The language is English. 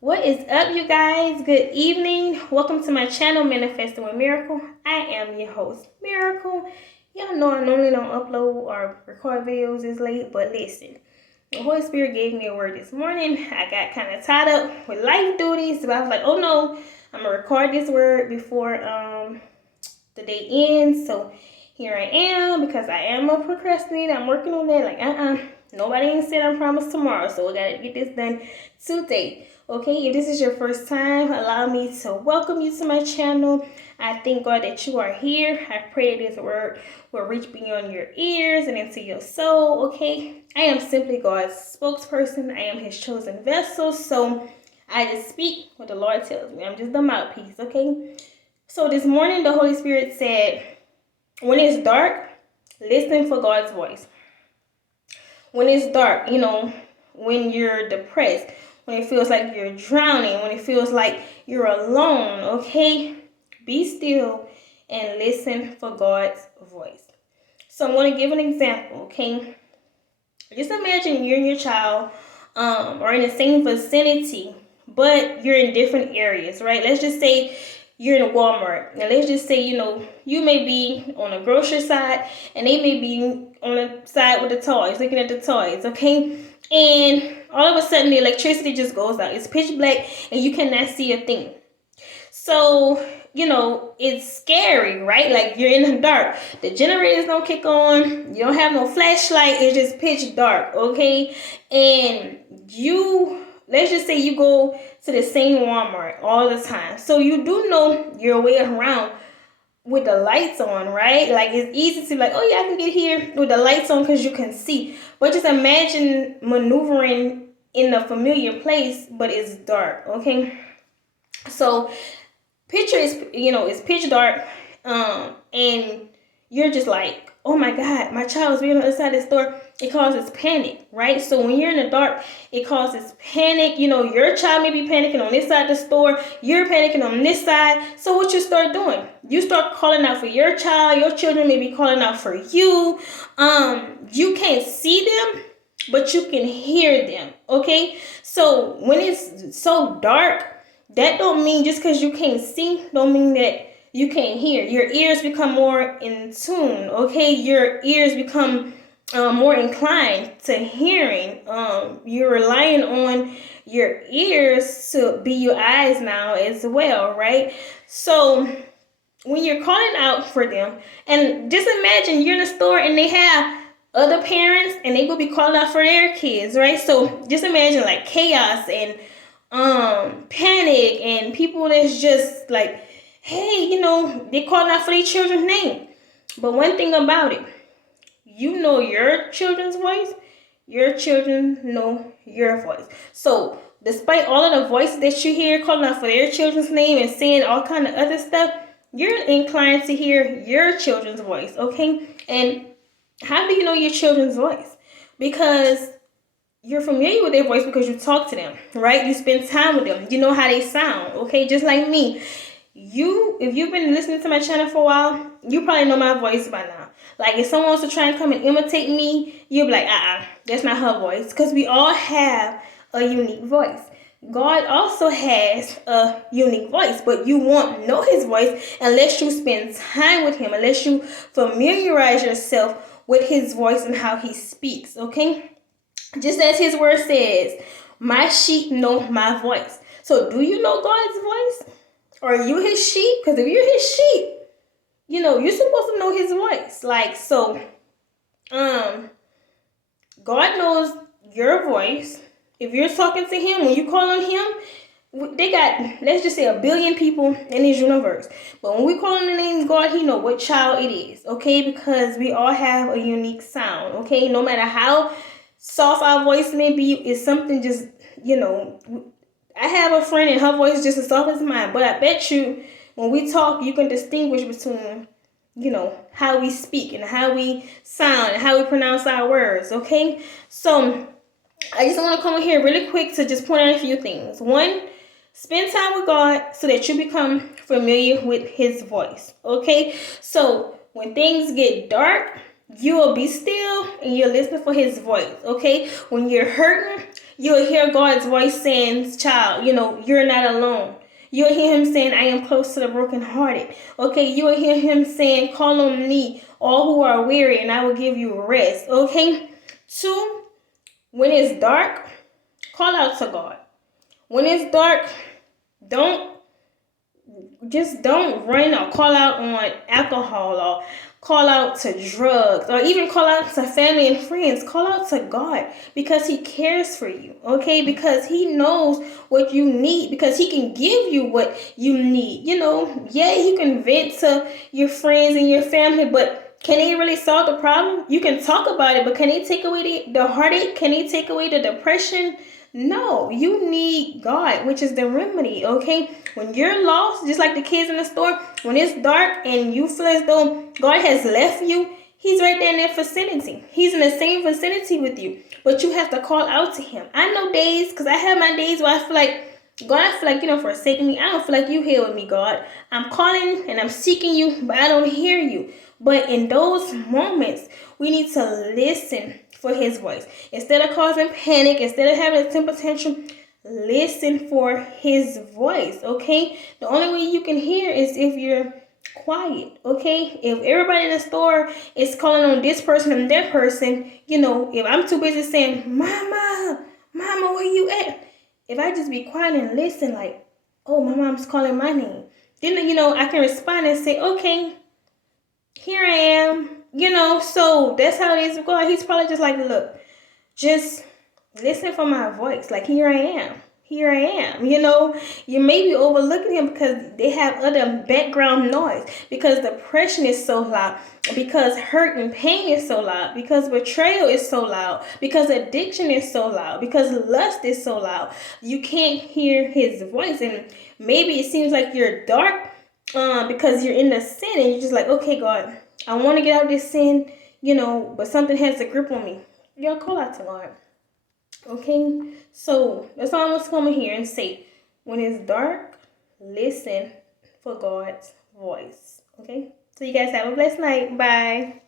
What is up, you guys? Good evening. Welcome to my channel, Manifesting with Miracle. I am your host, Miracle. Y'all know I normally don't upload or record videos this late, but listen, the Holy Spirit gave me a word this morning. I got kind of tied up with life duties, but I was like, oh no, I'm gonna record this word before the day ends. So here I am because I am a procrastinator. I'm working on that. Nobody ain't said I promise tomorrow, so we gotta get this done today. Okay, if this is your first time, allow me to welcome you to my channel. I thank God that you are here. I pray this word will reach beyond your ears and into your soul. Okay, I am simply God's spokesperson. I am His chosen vessel. So I just speak what the Lord tells me. I'm just the mouthpiece. Okay. So this morning, the Holy Spirit said, when it's dark, listen for God's voice. When it's dark, when you're depressed, when it feels like you're drowning, when it feels like you're alone, okay? Be still and listen for God's voice. So I'm going to give an example, okay? Just imagine you and your child are in the same vicinity, but you're in different areas, right? Let's just say you're in a Walmart. And let's just say, you may be on the grocery side and they may be on the side with the toys, looking at the toys, okay? And all of a sudden the electricity just goes out. It's pitch black and you cannot see a thing. So, it's scary, right? Like you're in the dark. The generators don't kick on. You don't have no flashlight. It's just pitch dark, okay? And let's just say you go to the same Walmart all the time. So you do know your way around with the lights on, right? Like it's easy to oh yeah, I can get here with the lights on because you can see. But just imagine maneuvering in a familiar place, but it's dark, okay? So picture is it's pitch dark, and you're just like, oh my God, my child is being on the other side of the store. It causes panic, right? So when you're in the dark, it causes panic. Your child may be panicking on this side of the store. You're panicking on this side. So what you start doing? You start calling out for your child. Your children may be calling out for you. You can't see them, but you can hear them, okay? So when it's so dark, that don't mean just because you can't see, don't mean that you can't hear. Your ears become more in tune, okay? Your ears become more inclined to hearing. You're relying on your ears to be your eyes now as well, right? So when you're calling out for them, and just imagine you're in the store and they have other parents and they will be calling out for their kids, right? So just imagine like chaos and panic and people that's just like, hey, they calling out for their children's name. But one thing about it, you know your children's voice, your children know your voice. So despite all of the voices that you hear calling out for their children's name and saying all kind of other stuff, you're inclined to hear your children's voice, okay? And how do you know your children's voice? Because you're familiar with their voice because you talk to them, right? You spend time with them. You know how they sound, okay? Just like me. If you've been listening to my channel for a while, you probably know my voice by now. Like if someone wants to try and come and imitate me, you'll be like, that's not her voice. Because we all have a unique voice. God also has a unique voice, but you won't know his voice unless you spend time with him, unless you familiarize yourself with his voice and how he speaks, okay? Just as his word says, my sheep know my voice. So do you know God's voice? Are you his sheep? Because if you're his sheep, you're supposed to know his voice. God knows your voice. If you're talking to him, when you call on him, they got, let's just say, 1 billion people in this universe. But when we call on the name of God, he know what child it is, okay? Because we all have a unique sound, okay? No matter how soft our voice may be, it's something just, I have a friend and her voice is just as soft as mine, but I bet you when we talk, you can distinguish between, how we speak and how we sound and how we pronounce our words, okay? So I just want to come in here really quick to just point out a few things. One, spend time with God so that you become familiar with his voice, okay? So when things get dark, you will be still and you'll listen for his voice, okay? When you're hurting, You'll hear God's voice saying, child, you're not alone. You'll hear him saying, I am close to the brokenhearted. Okay, you'll hear him saying, call on me, all who are weary, and I will give you rest. Okay? 2, when it's dark, call out to God. When it's dark, don't run or call out on alcohol or call out to drugs or even call out to family and friends. Call out to God because he cares for you, okay? Because he knows what you need, because he can give you what you need. Yeah, you can vent to your friends and your family, but can they really solve the problem? You can talk about it, but can they take away the heartache? Can they take away the depression? No, you need God, which is the remedy, okay? When you're lost, just like the kids in the store, when it's dark and you feel as though God has left you, he's right there in that vicinity. He's in the same vicinity with you, but you have to call out to him. I know days, because I have my days where I feel like, God, I feel like, forsaking me. I don't feel like you here with me, God. I'm calling and I'm seeking you, but I don't hear you. But in those moments, we need to listen for his voice. Instead of causing panic, instead of having a temper tantrum, listen for his voice, okay? The only way you can hear is if you're quiet, okay? If everybody in the store is calling on this person and that person, if I'm too busy saying, mama, where you at? If I just be quiet and listen, like, oh, my mom's calling my name, then, I can respond and say, okay, here I am. So that's how it is with God. He's probably just like, look, just listen for my voice. Like, here I am. Here I am. You may be overlooking him because they have other background noise, because depression is so loud, because hurt and pain is so loud, because betrayal is so loud, because addiction is so loud, because lust is so loud. You can't hear his voice. And maybe it seems like you're dark because you're in the sin and you're just like, okay, God, I want to get out of this sin, but something has a grip on me. Y'all call out to God. Okay, so that's all I want to come in here and say. When it's dark, listen for God's voice. Okay, so you guys have a blessed night. Bye.